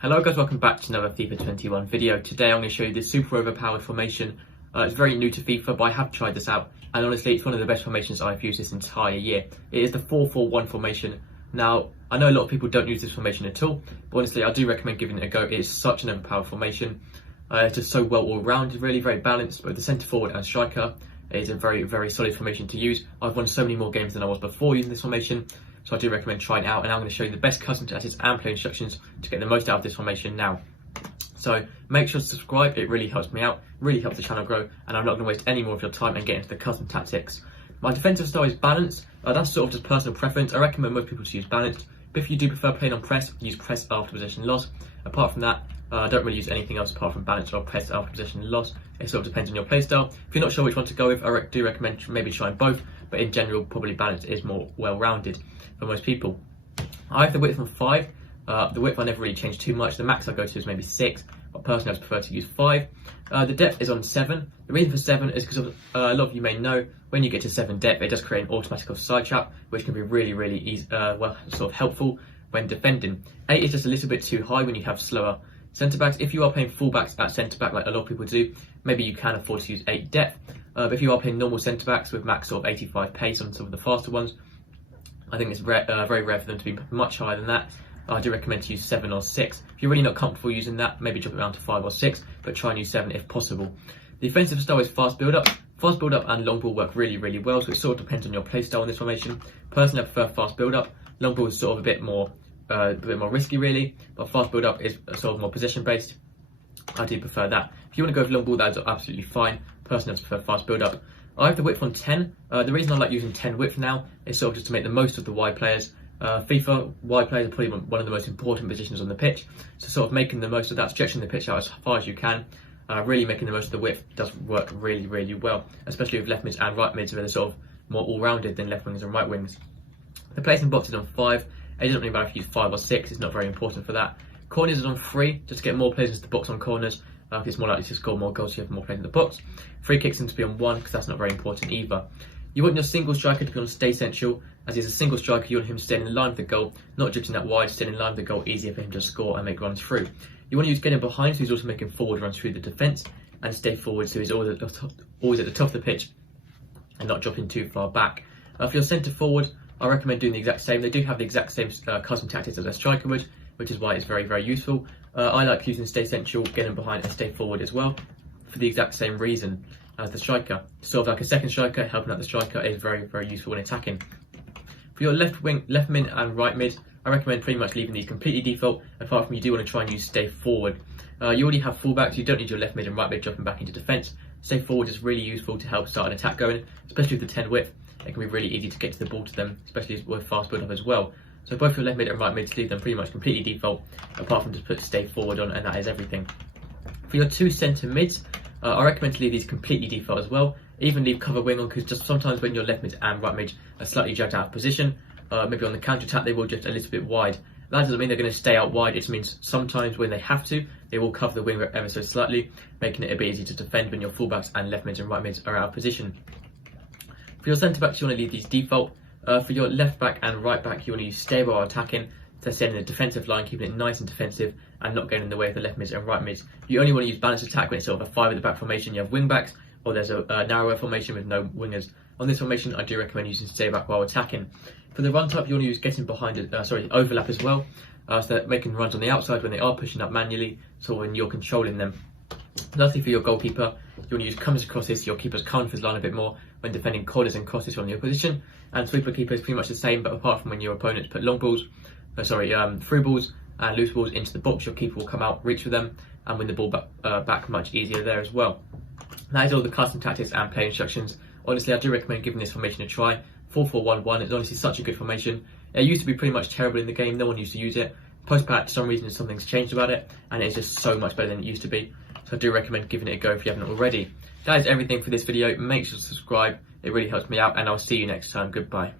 Hello guys, welcome back to another FIFA 21 video. Today I'm going to show you this super overpowered formation. It's very new to FIFA, but I have tried this out, and honestly it's one of the best formations I've used this entire year. It is the 4-4-1 formation. Now, I know a lot of people don't use this formation at all, but honestly I do recommend giving it a go. It is such an overpowered formation. It's just so well all rounded, really very balanced, both the centre forward and striker. It is a very solid formation to use. I've won so many more games than I was before using this formation, so I do recommend trying it out, and I'm going to show you the best custom tactics and play instructions to get the most out of this formation now. So make sure to subscribe, it really helps me out, really helps the channel grow, and I'm not going to waste any more of your time and get into the custom tactics. My defensive style is balanced. That's sort of just personal preference. I recommend most people to use balanced, but if you do prefer playing on press, use press after possession loss. Apart from that, I don't really use anything else apart from balance or press after possession loss. It sort of depends on your playstyle. If you're not sure which one to go with, I do recommend maybe trying both, but in general, probably balance is more well-rounded for most people. I have the width on 5. The width I never really changed too much. The max I go to is maybe 6, but personally I prefer to use 5. The depth is on 7. The reason for 7 is because a lot of you may know when you get to 7 depth, it does create an automatic offside trap, which can be really easy, sort of helpful when defending. 8 is just a little bit too high when you have slower centre backs. If you are playing full backs at centre back like a lot of people do, maybe you can afford to use 8 depth. But if you are playing normal centre backs with max sort of 85 pace on some of the faster ones, I think it's very rare for them to be much higher than that. I do recommend to use 7 or 6. If you're really not comfortable using that, maybe drop it down to 5 or 6, but try and use 7 if possible. The defensive style is fast build-up. Fast build-up and long ball work really well, so it sort of depends on your play style in this formation. Personally, I prefer fast build-up. Long ball is sort of a bit more risky really, but fast build-up is sort of more possession-based. I do prefer that. If you want to go with long ball, that is absolutely fine. Personally, I prefer fast build-up. I have the width on 10. The reason I like using 10 width now is sort of just to make the most of the wide players. FIFA wide players are probably one of the most important positions on the pitch, so sort of making the most of that, stretching the pitch out as far as you can, really making the most of the width does work really well, especially with left mids and right mids where they're sort of more all-rounded than left wings and right wings. The placing box is on 5. It doesn't really matter if you use 5 or 6, it's not very important for that. Corners is on 3, just to get more players into the box on corners. It's more likely to score more goals if you have more players in the box. Free kicks seem to be on 1 because that's not very important either. You want your single striker to be on stay central, as he's a single striker. You want him staying in line with the goal, not drifting that wide, staying in line with the goal, easier for him to score and make runs through. You want to use getting behind, so he's also making forward runs through the defence, and stay forward, so he's always at the top of the pitch and not dropping too far back. For your centre forward, I recommend doing the exact same. They do have the exact same custom tactics as a striker would, which is why it's very useful. I like using stay central, getting behind and stay forward as well, for the exact same reason as the striker. Sort of like a second striker, helping out the striker is very useful when attacking. For your left wing, left mid and right mid, I recommend pretty much leaving these completely default, apart from you do want to try and use stay forward. You already have fullbacks, you don't need your left mid and right mid dropping back into defence. Stay forward is really useful to help start an attack going, especially with the 10 width. It can be really easy to get to the ball to them, especially with fast build up as well. So both your left mid and right mid, leave them pretty much completely default, apart from just put stay forward on, and that is everything. For your 2 centre mids, I recommend to leave these completely default as well. Even leave cover wing on, because just sometimes when your left mid and right mid are slightly dragged out of position, maybe on the counter attack they will drift a little bit wide. That doesn't mean they're going to stay out wide, it means sometimes when they have to, they will cover the wing ever so slightly, making it a bit easier to defend when your fullbacks and left mids and right mids are out of position. For your centre backs, you want to leave these default. For your left back and right back, you want to use stable or attacking, so staying in the defensive line, keeping it nice and defensive and not getting in the way of the left mids and right mids. You only want to use balanced attack when it's sort of a 5 at the back formation, you have wing backs, or there's a narrower formation with no wingers. On this formation, I do recommend using stay back while attacking. For the run type, you want to use getting behind, overlap as well, so that making runs on the outside when they are pushing up manually, so when you're controlling them. Lastly, for your goalkeeper, you want to use counters and crosses, so your keeper's coming for his line a bit more when defending corners and crosses from your position. And sweeper keeper is pretty much the same, but apart from when your opponents put long balls, through balls and loose balls into the box, your keeper will come out, reach for them, and win the ball back much easier there as well. That is all the custom tactics and play instructions. Honestly, I do recommend giving this formation a try. 4-4-1-1 is honestly such a good formation. It used to be pretty much terrible in the game, no one used to use it. Post-patch, for some reason something's changed about it, and it's just so much better than it used to be. So I do recommend giving it a go if you haven't already. That is everything for this video. Make sure to subscribe, it really helps me out, and I'll see you next time. Goodbye.